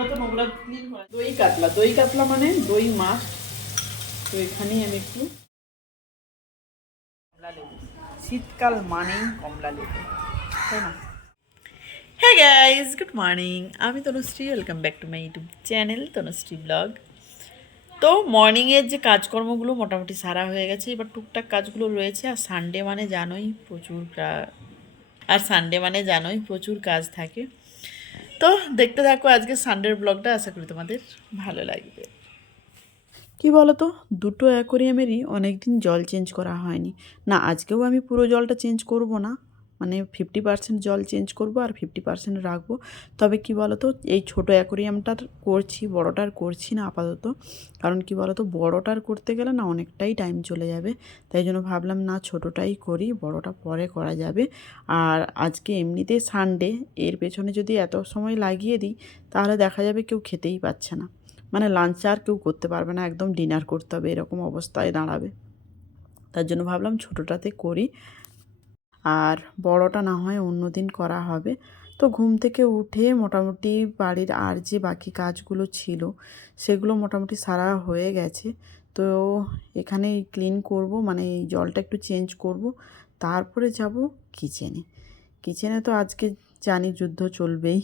পুরোটা তো নোংরা দই কাতলা। দই কাতলা মানে দই মাছ। তো এখানেই আমি একটু কমলা লেবু। শীতকাল মানেই কমলা লেবু। তাই না? হ্যাঁ গাইজ গুড মর্নিং আমি Tanushree welcome back to my YouTube channel Tanushree vlog তো মর্নিংয়ের যে কাজকর্মগুলো মোটামুটি সারা হয়ে গেছে, এবার টুকটাক কাজগুলো রয়েছে, আর সানডে মানে জানোই প্রচুর আর সানডে মানে জানোই প্রচুর কাজ থাকে। তো দেখতে থাকো আজকে সানডের ব্লগটা আশা করি তোমাদের ভালো লাগবে। কি বলো তো দুটো অ্যাকোরিয়ামেরই অনেক দিন জল চেঞ্জ করা হয়নি। না, আজকেও আমি পুরো জলটা চেঞ্জ করব না। মানে ফিফটি পার্সেন্ট জল চেঞ্জ করব আর ফিফটি পার্সেন্ট রাখব। তবে কি বলো তো এই ছোটো অ্যাকোরিয়ামটার করছি, বড়টার করছি না আপাতত। কারণ কি বলো তো বড়টার করতে গেলে না অনেকটাই টাইম চলে যাবে। তাই জন্য ভাবলাম, না, ছোটোটাই করি, বড়টা পরে করা যাবে। আর আজকে এমনিতে সানডে এর পেছনে যদি এত সময় লাগিয়ে দিই, তাহলে দেখা যাবে কেউ খেতেই পাচ্ছে না। মানে লাঞ্চ আর কেউ করতে পারবে না, একদম ডিনার করতে হবে, এরকম অবস্থায় দাঁড়াবে। তার জন্য ভাবলাম, ছোটোটাতে করি। আর বড়টা না হয় অন্য দিন করা হবে। তো ঘুম থেকে উঠে মোটামুটি বাড়ির আর যে বাকি কাজগুলো ছিল, সেগুলো মোটামুটি সারা হয়ে গেছে। তো এখানে ক্লিন করব মানে এই জলটা একটু চেঞ্জ করব, তারপরে যাব কিচেনে কিচেনে তো আজকে জানি যুদ্ধ চলবেই।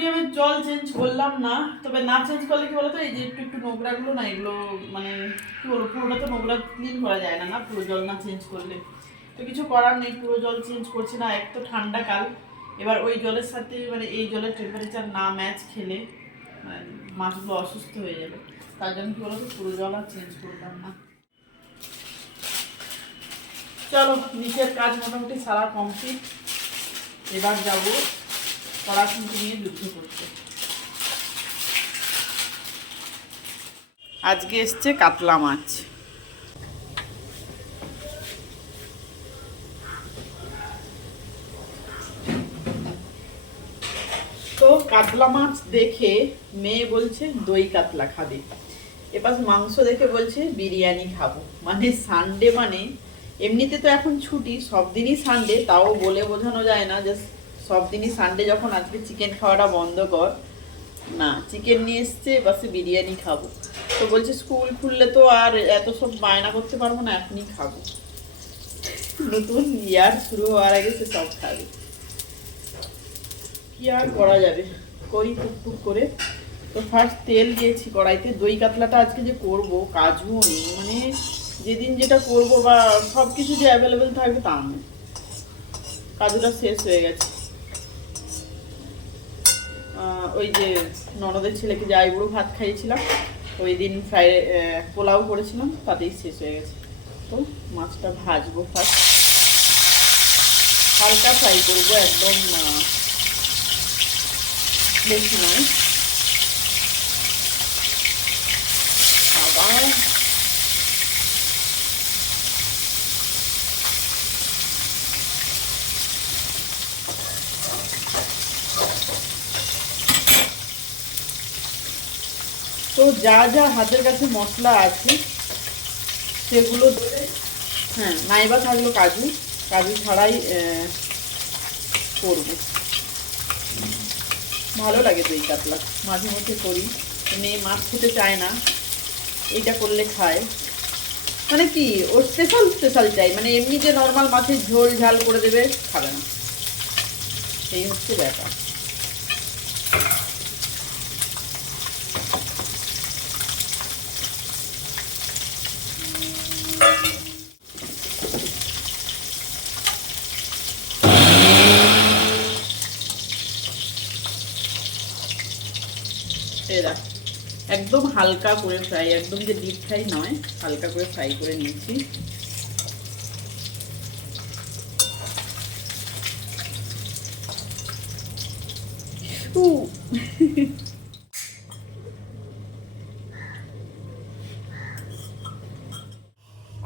অ্যাকোরিয়ামের জল চেঞ্জ করলাম না, তবে না চেঞ্জ করলে কি বলতো, এই যে একটু একটু নোংরাগুলো না, এগুলো মানে কি বলব, পুরোটা তো নোংরা ক্লিন করা যায় না না, পুরো জল না চেঞ্জ করলে। তো কিছু করার নেই, পুরো জল চেঞ্জ করছি না, এক তো ঠান্ডা কাল। এবার ওই জলের সাথে মানে এই জলের টেম্পারেচার না ম্যাচ খেলে মানে মাছগুলো অসুস্থ হয়ে যাবে। তার জন্য কি বলতো, পুরো জল আর চেঞ্জ করলাম না। চলো, নিচের কাজ মোটামুটি সারা কমপ্লিট এবার যাব পড়াশুনো নিয়ে যুদ্ধ করতে আজকে এসছে কাতলা মাছ। তো কাতলা মাছ দেখে মেয়ে বলছে দই কাতলা খাবে। এবার মাংস দেখে বলছে বিরিয়ানি খাব। মানে সানডে মানে এমনিতে তো এখন ছুটি সব দিনই সানডে তাও বলে বোঝানো যায় না যে সব দিনই সানডে যখন আজকে চিকেন খাওয়াটা বন্ধ কর। না চিকেন নিয়ে এসছে, বাসে বিরিয়ানি খাব। তো বলছে, স্কুল খুললে তো আর এত সব বায়না করতে পারব না, এখনই খাব। নতুন ইয়ার শুরু হওয়ার আগে সে সব খাবে। কি আর করা যাবে? করি টুকটুক করে। তো ফার্স্ট তেল দিয়েছি কড়াইতে। দই কাতলাটা আজকে যে করব কাজুও নেই মানে যেদিন যেটা করব বা সব কিছু যে অ্যাভেলেবেল থাকবে তা নয়। কাজুটা শেষ হয়ে গেছে। ওই যে ননদের ছেলেকে যে আইবুড়ো ভাত খাইয়েছিলাম, ওই দিন ফ্রাই পোলাও করেছিলাম, তাতেই শেষ হয়ে গেছে। তো মাছটা ভাজবো ফার্স্ট হালকা ফ্রাই করব, একদম বেশি নয় আবার তো যা যা হাতের কাছে মশলা আছে, সেগুলো ধরে হ্যাঁ নাইবা থাকল কাজু। কাজু ছাড়াই করব। ভালো লাগে দই কাতলা। মাঝে মধ্যে করি। মেয়ে মাছ খেতে চায় না। এইটা করলে খায়। মানে কি ওর স্পেশাল স্পেশাল চাই। মানে এমনি যে নর্মাল মাছের ঝোল ঝাল করে দেবে, খাবে না। এই হচ্ছে ব্যাপার এই দেখ একদম হালকা করে ফ্রাই একদম যে ডিপ ফ্রাই নয়, হালকা করে ফ্রাই করে নিয়েছি।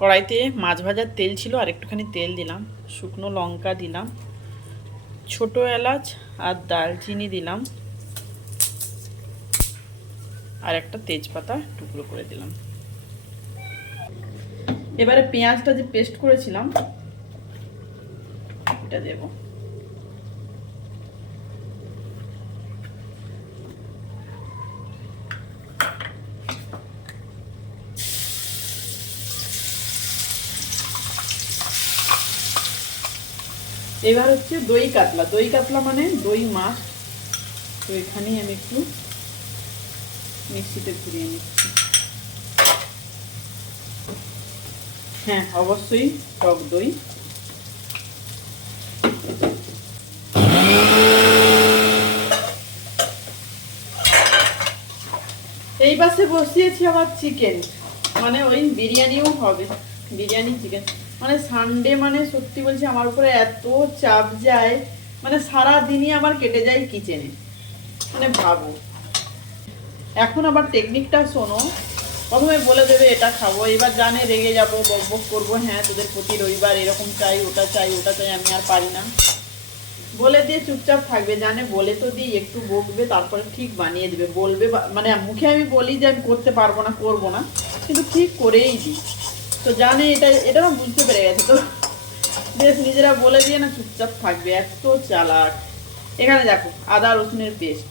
কড়াইতে মাছ ভাজার তেল ছিল, আর একটুখানি তেল দিলাম। শুকনো লঙ্কা দিলাম। ছোট এলাচ আর দালচিনি দিলাম। আর একটা তেজপাতা টুকরো করে দিলাম। এবারে পেঁয়াজটা যে পেস্ট করেছিলাম, এটা দেব। এবার হচ্ছে দই কাতলা। দই কাতলা মানে দই মাছ। তো এখানেই আমি একটু মিক্সিতে ঘুরিয়ে নিচ্ছি। হ্যাঁ অবশ্যই টক দই। এই পাশে বসিয়েছি আবার চিকেন মানে ওই বিরিয়ানিও হবে। বিরিয়ানি চিকেন মানে সানডে মানে সত্যি বলছি আমার উপরে এত চাপ যায়। মানে সারা দিনই আমার কেটে যায় কিচেনে মানে ভাবো। এখন আবার টেকনিকটা শোনো। প্রথমে বলে দেবে, এটা খাব। এবার জানে রেগে যাব, বক বক করব হ্যাঁ তোদের প্রতি রবিবার এরকম চাই, ওটা চাই ওটা চাই, আমি আর পারি না। বলে দিয়ে চুপচাপ থাকবে, জানে বলে তো দিই, একটু বকবে, তারপরে ঠিক বানিয়ে দেবে। বলবে মানে মুখে আমি বলি যে আমি করতে পারব না, করব না, কিন্তু ঠিক করেই দিই। তো জানে এটা এটা না বুঝতে পেরে গেছে তো। বেশ, নিজেরা বলে দিয়ে না চুপচাপ থাকবে, এত চালাক। এখানে দেখো, আদা রসুনের পেস্ট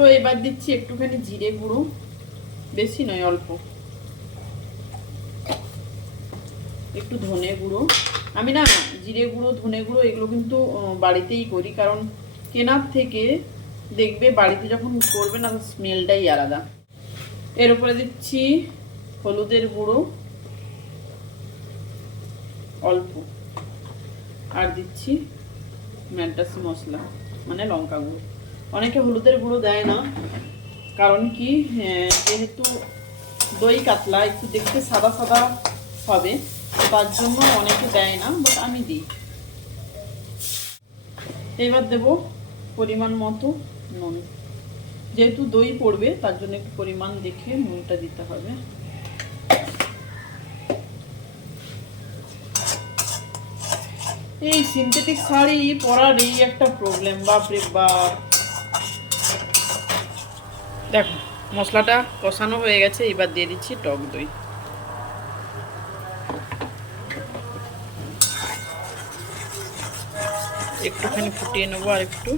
তো এবার দিচ্ছি একটুখানি জিরে গুঁড়ো। বেশি নয়, অল্প। একটু ধনে গুঁড়ো। আমি না জিরে গুঁড়ো, ধনে গুঁড়ো এগুলো কিন্তু বাড়িতেই করি। কারণ কেনার থেকে দেখবে বাড়িতে যখন করবে না স্মেলটাই আলাদা। এর উপরে দিচ্ছি হলুদের গুঁড়ো। অল্প। আর দিচ্ছি ম্যান্টাসি মশলা মানে লঙ্কা গুঁড়ো। অনেকে হলুদের গুঁড়ো দেয় না। কারণ কি যেহেতু দই কাতলা, একটু দেখতে সাদা সাদা হবে, তার জন্য অনেকে দেয় না বাট আমি দিই। এবার দেব পরিমাণ মতো নুন। যেহেতু দই পড়বে, তার জন্য একটু পরিমাণ দেখে নুনটা দিতে হবে। এই সিনথেটিক শাড়ি পরার এই একটা প্রবলেম বাপরে বাপ। দেখো, মশলাটা কষানো হয়ে গেছে, এবার দিয়ে দিচ্ছি টক দই। একটুখানি ফুটিয়ে নেব আর একটু।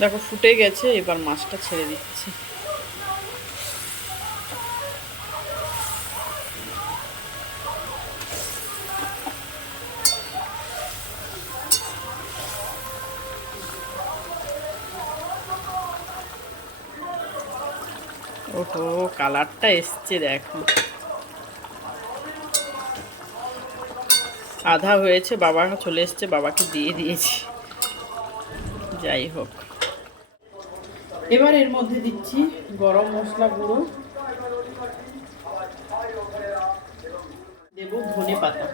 দেখো, ফুটে গেছে, এবার মাছটা ছেড়ে দিচ্ছি। ওহো, কালারটা এসছে, দেখো। আধা হয়েছে, বাবা চলে এসছে, বাবাকে দিয়ে দিয়েছি। যাই হোক। এবার এর মধ্যে দিচ্ছি গরম মশলা গুঁড়ো। দেব ধনে পাতা।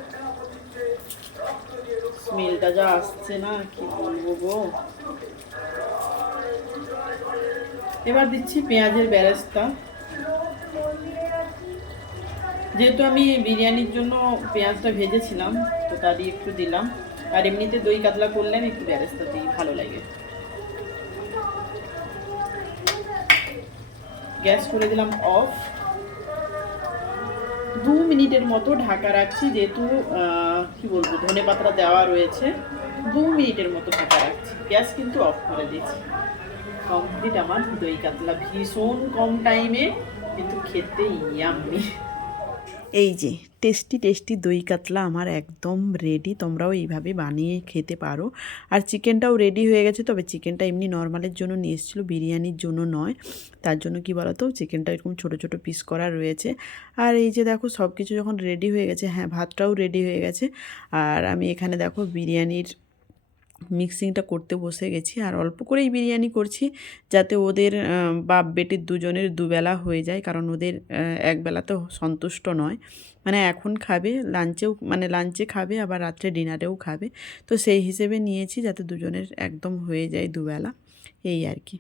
স্মেলটা যা আসছে না, কি বলব গো? এবার দিচ্ছি পেঁয়াজের বেরেস্তা। যেহেতু আমি বিরিয়ানির জন্য পেঁয়াজটা ভেজেছিলাম, তো তারই একটু দিলাম। আর এমনিতে দই কাতলা করলে আমি একটু বেরেস্তা দিই ভালো লাগে। গ্যাস করে দিলাম অফ। দু মিনিটের মতো ঢাকা রাখছি, যেহেতু কি বলব ধনে পাতাটা দেওয়া রয়েছে। দু মিনিটের মতো ঢাকা রাখছি। গ্যাস কিন্তু অফ করে দিয়েছি। কমপ্লিট আমার দই কাতলা ভীষণ কম টাইমে কিন্তু খেতে ইয়াম্মি এই যে টেস্টি টেস্টি দই কাতলা আমার একদম রেডি তোমরাও এইভাবে বানিয়ে খেতে পারো। আর চিকেনটাও রেডি হয়ে গেছে, তবে চিকেনটা এমনি নর্মালের জন্য নিয়ে এসেছিল, বিরিয়ানির জন্য নয়। তার জন্য কি বলতো চিকেনটা এরকম ছোট ছোট পিস করা রয়েছে। আর এই যে দেখো সব কিছু যখন রেডি হয়ে গেছে হ্যাঁ ভাতটাও রেডি হয়ে গেছে। আর আমি এখানে দেখো, বিরিয়ানির মিক্সিংটা করতে বসে গেছি আর অল্প করেই বিরিয়ানি করছি যাতে ওদের বাপ বেটির দুজনের দুবেলা হয়ে যায়। কারণ ওদের একবেলা তো সন্তুষ্ট নয়। মানে এখন খাবে, লাঞ্চেও মানে লাঞ্চে খাবে, আবার রাত্রে ডিনারেও খাবে। তো সেই হিসেবে নিয়েছি যাতে দুজনের একদম হয়ে যায় দুবেলা। এই আর কি।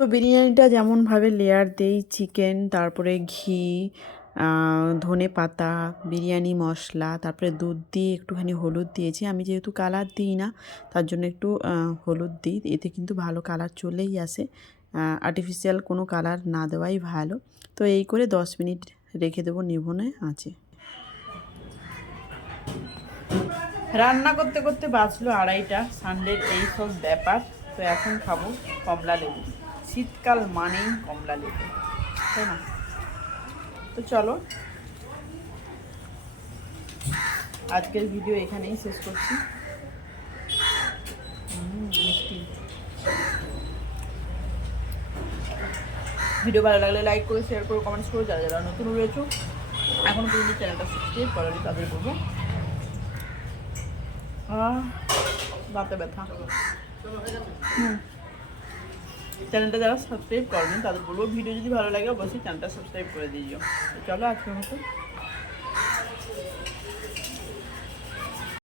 তো বিরিয়ানিটা যেমনভাবে লেয়ার দেই চিকেন তারপরে ঘি ধনে পাতা, বিরিয়ানি, মশলা, তারপরে দুধ দিয়ে একটুখানি হলুদ দিয়েছি। আমি যেহেতু কালার দিই না, তার জন্য একটু হলুদ দিই। এতে কিন্তু ভালো কালার চলেই আসে। আর্টিফিশিয়াল কোনো কালার না দেওয়াই ভালো। তো এই করে দশ মিনিট রেখে দেবো নিভনে আছে। রান্না করতে করতে বাঁচলো আড়াইটা। সানডের এই সব ব্যাপার। তো এখন খাব কমলা লেবু। শীতকাল মানেই কমলা লেবু। তাই না? তো চলো। আজকের ভিডিও এখানেই শেষ করছি। ভিডিও ভালো লাগলে লাইক করে শেয়ার করে কমেন্টস করে যারা যারা নতুন রয়েছো এখনও পর্যন্ত চ্যানেলটা সাবস্ক্রাইব করেনি তাদের আহ, দাঁতে ব্যথা। হুম। চ্যানেলটা যারা সাবস্ক্রাইব করেন, তাদের বলব, ভিডিও যদি ভালো লাগে, অবশ্যই চ্যানেলটা সাবস্ক্রাইব করে দিও। চলো আজকের মতো।